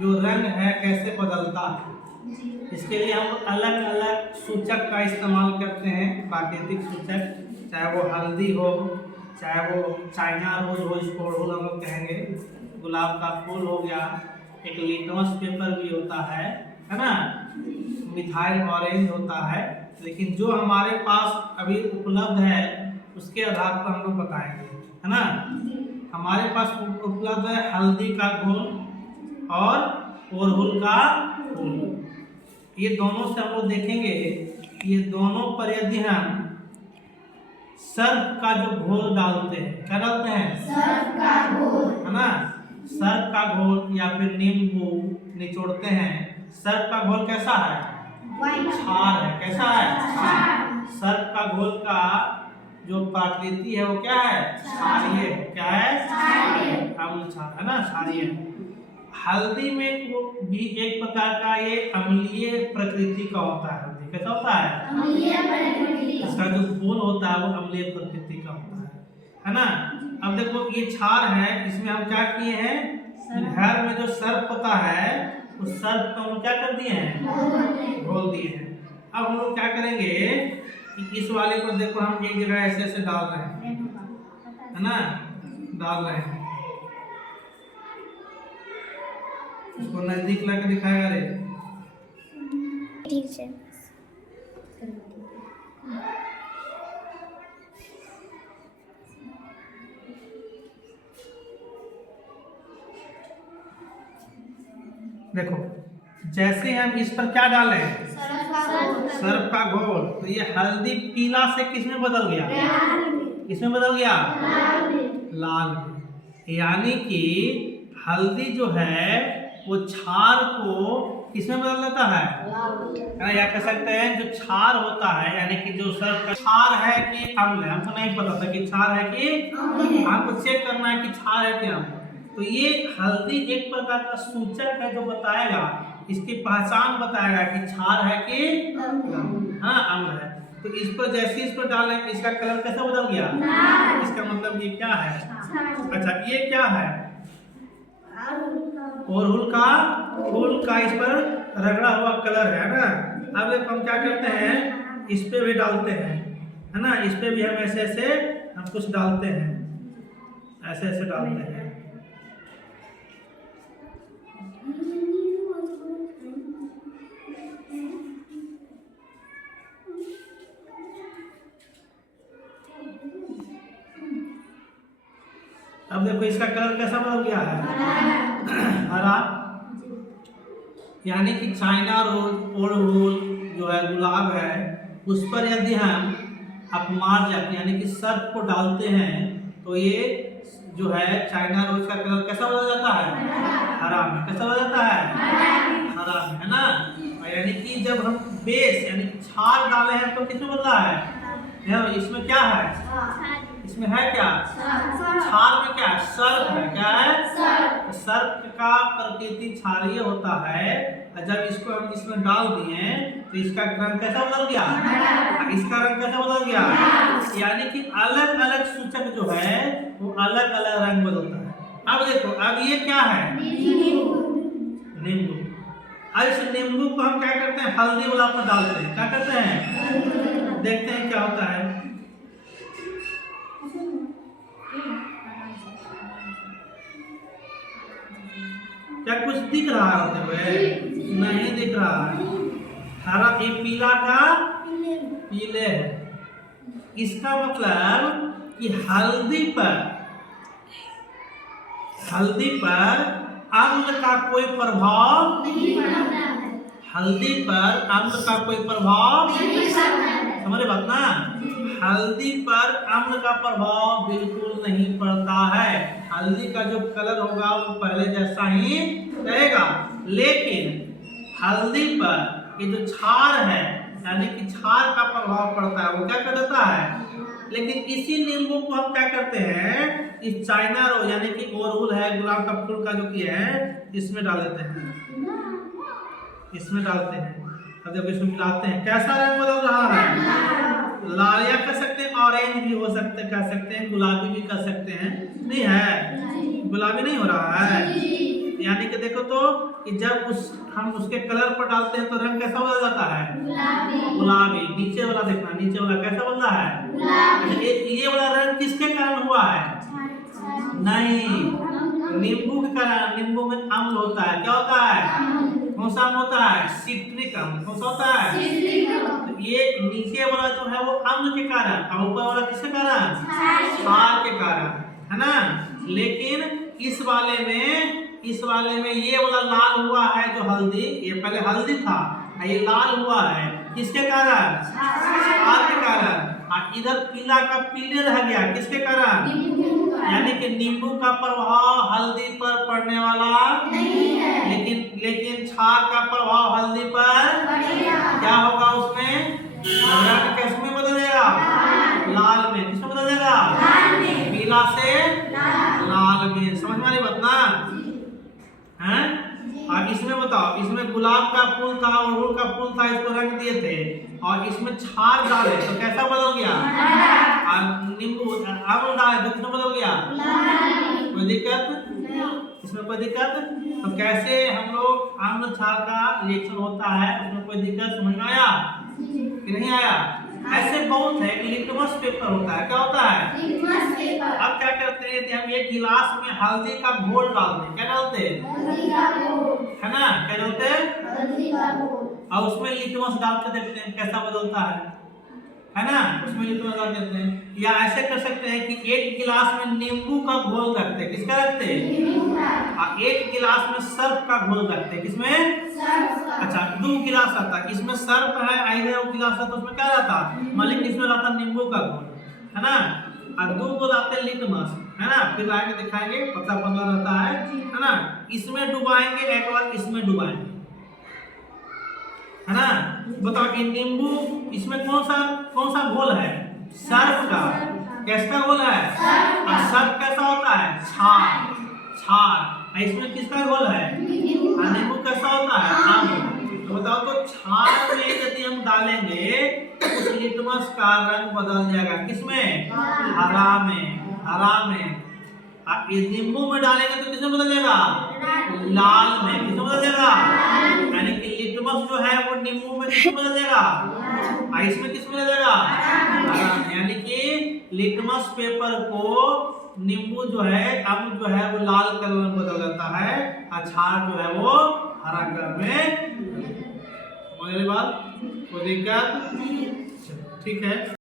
जो रंग है कैसे बदलता है। इसके लिए हम अलग अलग सूचक का इस्तेमाल करते हैं, प्राकृतिक सूचक, चाहे वो हल्दी हो, चाहे वो चाइना रोज हो, इसको अड़हुल हम लोग कहेंगे, गुलाब का फूल हो गया, एक लिटमस पेपर भी होता है ना, मिथाइल ऑरेंज होता है। लेकिन जो हमारे पास अभी उपलब्ध है उसके आधार पर हम लोग बताएंगे, है ना। हमारे पास उपलब्ध है हल्दी का घोल और अड़हुल का फूल। ये दोनों से हम लोग देखेंगे, ये दोनों पर यदि हम सर्फ का जो घोल डालते हैं, क्या डालते हैं, सर्फ का घोल, है ना, सर्फ का घोल या फिर नींबू निचोड़ते हैं। सर्फ का घोल कैसा है, क्षार है, कैसा है, सर्फ का घोल का जो प्रकृति है वो क्या है, क्षारीय है, क्या है, अम्ल क्षार, है ना, क्षारीय। हल्दी में वो भी एक प्रकार का ये अम्लीय प्रकृति का होता है। हल्दी कैसा होता है, अम्लीय प्रकृति, इसका जो घोल होता है वो अम्लीय प्रकृति का होता है ना। अब देखो ये क्षार है, इसमें हम क्या किए हैं, घर में जो सर्फ होता है उस सर्फ को हम क्या कर दिए हैं, घोल दिए हैं। अब हम लोग क्या करेंगे कि इस वाले को देखो हम एक जगह ऐसे ऐसे डाल रहे हैं, है ना, डाल रहे हैं। इसको नजदीक लाके दिखाएगा रे, ठीक है। देखो जैसे हम इस पर क्या डाले, सर्फ का घोल, तो ये हल्दी पीला से किस में बदल गया, किसमें बदल गया, लाल में। यानी कि हल्दी जो है वो क्षार को किसमें बदल देता है, या कह सकते हैं जो क्षार होता है, यानी कि जो सर्फ का क्षार है कि अम्ल है, हमको नहीं पता था कि क्षार है कि, हमको चेक करना है कि क्षार है कि अम्ल। तो ये हल्दी एक प्रकार का सूचक है जो बताएगा, इसकी पहचान बताएगा कि क्षार है कि हाँ अम्ल है। तो इस पर जैसे इस पर डालें इसका कलर कैसा बदल गया, इसका मतलब ये क्या है, अच्छा ये क्या है, अड़हुल का फूल का इस पर रगड़ा हुआ कलर है ना। अब देखो हम क्या करते हैं, इस पे भी डालते हैं, है ना, इस पे भी हम ऐसे ऐसे हम कुछ डालते हैं, ऐसे ऐसे डालते हैं। अब देखो इसका कलर कैसा बदल गया है, हरा। यानी कि चाइना रोज, अड़हुल जो है, गुलाब है, उस पर यदि हम अपमार जाते यानी कि सर्फ को डालते हैं तो ये जो है चाइना रोज का कलर कैसा बदल जाता है, हरा में। कैसा बदल जाता है, हरा में, है ना। यानी कि जब हम बेस यानी क्षार डाले हैं तो किसमें बदला है, इसमें क्या है, इसमें है क्या, क्षार में क्या, सर्फ है, क्या है, सर्फ का प्रकृति क्षारीय होता है। और जब इसको हम इसमें डाल दिए तो इसका रंग कैसा बदल गया, इसका रंग कैसा बदल गया, यानी कि अलग अलग सूचक जो है वो अलग अलग रंग बदलता है। अब देखो अब ये क्या है, नींबू। अब इस नींबू को हम क्या करते हैं, हल्दी वाला पर डालते हैं, क्या करते हैं, देखते हैं क्या होता है। क्या कुछ दिख रहा होते हुए, नहीं दिख रहा है, हरा, ये पीला का पीले है। इसका मतलब कि हल्दी पर अम्ल का कोई प्रभाव नहीं पड़ता है, हल्दी पर अम्ल का कोई प्रभाव नहीं पड़ता है, समझे बात ना। हल्दी पर अम्ल का प्रभाव बिल्कुल नहीं पड़ता है, हल्दी का जो कलर होगा वो पहले जैसा ही रहेगा। लेकिन हल्दी पर ये जो क्षार है यानी कि क्षार का प्रभाव पड़ता है, वो क्या कर देता है। लेकिन इसी नींबू को हम क्या करते हैं, इस चाइना रोज यानी कि अड़हुल है, गुलाब का फूल का जो किया है, इसमें डाल देते हैं, इसमें डालते हैं। अब जब इसमें मिलाते हैं कैसा रंग बदल रहा है, लाल या कह सकते हैं, ऑरेंज भी हो सकते, कह सकते हैं, गुलाबी भी कह सकते हैं। नहीं है, गुलाबी नहीं हो रहा है, यानी कि देखो देखो तो कि जब हम उसके कलर पर डालते हैं तो रंग कैसा बदल जाता है? गुलाबी। नीचे वाला देखना, नीचे वाला कैसा बदला है? गुलाबी। ये वाला रंग किसके कारण हुआ है? नहीं, नींबू के कारण। नींबू में अम्ल होता है। क्या होता है? कौन सा अम्ल होता है? सिट्रिक अम्ल। कौन सा होता है? तो ये नीचे वाला जो है वो अम्ल के कारण, और ऊपर वाला किसके कारण? क्षार के कारण, है ना। लेकिन इस वाले में ये वाला लाल हुआ है जो हल्दी, ये पहले हल्दी था, ये लाल हुआ है किसके कारण? क्षार के कारण। और इधर पीला का पीले रह गया किसके कारण? यानी कि नींबू का प्रभाव हल्दी पर पड़ने वाला नहीं है, लेकिन क्षार का प्रभाव हल्दी पर क्या होगा? उसमें रंग किसमें बदलेगा? लाल में। किसमें बदलेगा? पीला से लाल में। समझ में आ रही बात ना? हैं? अब इसमें बताओ, इसमें गुलाब का फूल था, अड़हुल का फूल था, इसको रंग दिए थे और इसमें क्षार डाले तो कैसा बदल गया? और नींबू अम्ल डाले तो किसमें बदल गया? कोई दिक्कत? इसमें कोई दिक्कत? तो कैसे हम लोग अम्ल क्षार का रिएक्शन होता है, उसमें कोई दिक्कत समझ में आया कि नहीं आया? ऐसे बहुत है। लिटमस पेपर होता है। क्या होता है? Litmus paper. अब क्या करते हैं कि हम एक गिलास में हल्दी का घोल डालते हैं। क्या डालते हैं? हल्दी का घोल, है ना। क्या डालते हैं? हल्दी का घोल। और उसमें लिटमस डाल के देखते हैं कैसा बदलता है ना। उसमें लिटमस डाल देते हैं। या ऐसे कर सकते हैं कि एक गिलास में नींबू का घोल रखते हैं। किसका रखते हैं? नींबू का। और एक गिलास में सर्फ का घोल रखते हैं। किसमें? अच्छा, 2 गिलास आता है, इसमें सर्फ है, आइए वो गिलास है तो उसमें क्या रहता? मालिक इसमें रहता नींबू का घोल, है ना। और 2 को लाते हैं लिटमस, है ना। फिर आगे दिखाएंगे पतला पतला रहता है ना। इसमें डुबाएंगे, एक बार इसमें डुबाएंगे, है ना। बताओ कि नींबू इसमें कौन सा घोल है? सर्फ का। किसका घोल है? और सर्फ कैसा होता है? क्षार। इसमें किसका घोल है? नींबू कैसा होता है? अम्ल। तो बताओ तो क्षार में यदि हम डालेंगे तो उस लिटमस का रंग बदल जाएगा। किसमें? हरा में। आप ये नींबू में डालेंगे तो किसमें बदल जाएगा? लाल में। किसमें बदल जाएगा? यानी कि लिटमस जो है वो नींबू में किसमें बदल जाएगा? इसमें किसमें बदल जाएगा? हरा में। यानी कि लिटमस पेपर को नींबू जो है, अम्ल जो है वो लाल कलर में बदल जाता है और क्षार जो है वो हरा कलर में। समझ रही बात? कोई दिक्कत? ठीक है।